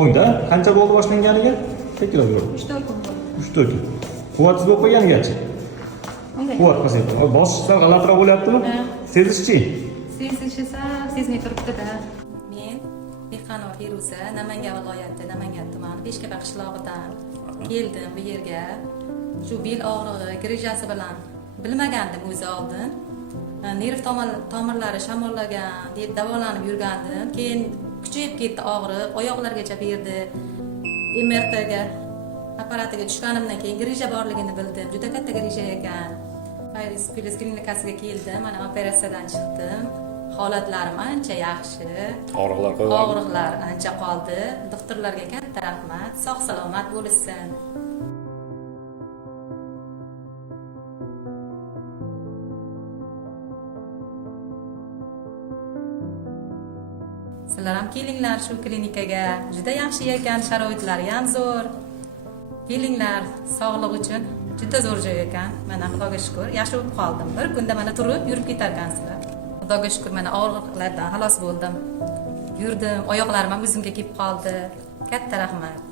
O'ngda qancha bo'ldi boshlanganiga? Tekrar ko'ring. 3-4 kun bo'ldi. 3-4 kun. Quvvatsiz bo'lib qo'yganigacha. Unday. Quvvat pasaydi. Bosishdan g'alatiroq bo'lyaptimi? Sezishchi. Sezish esa sezmay turibdi-da. Men Dehqonor Feruza, Namangan viloyati, Namangan tumani Beshkapa qishlog'idan keldim bu yerga. Shu bel og'rig'i, grijasi bilan bilmagandim o'zi oldin. Nerv tomirlari shamollagan deb davolanib yurgandim. Keyin kuchayib ketdi og'riq, oyoqlargacha berdi. MRTga apparatiga tushganimdan keyin grija borligini bildim. Juda katta grija ekan. Fayris klinikasiga keldim, mana operatsiyadan chiqdim. Holatlarim ancha yaxshi. Og'riqlar ancha qoldi. Doktorlarga katta rahmat. Sog' salomat bo'lishsin. Sizlar ham kelinglar shu klinikaga. Juda yaxshi ekan, sharoitlari ham zo'r. Kelinglar, sog'liq uchun juda zo'r joy ekan. Mana Xudoga shukr, yaxshi bo'lib qoldim. Bir kunda mana turib, yurib ketar ekansizlar. Xudoga shukr, mana og'riqlardan xalos bo'ldim. Yurdim, oyoqlarim ham o'zimga kelib qoldi. Katta rahmat.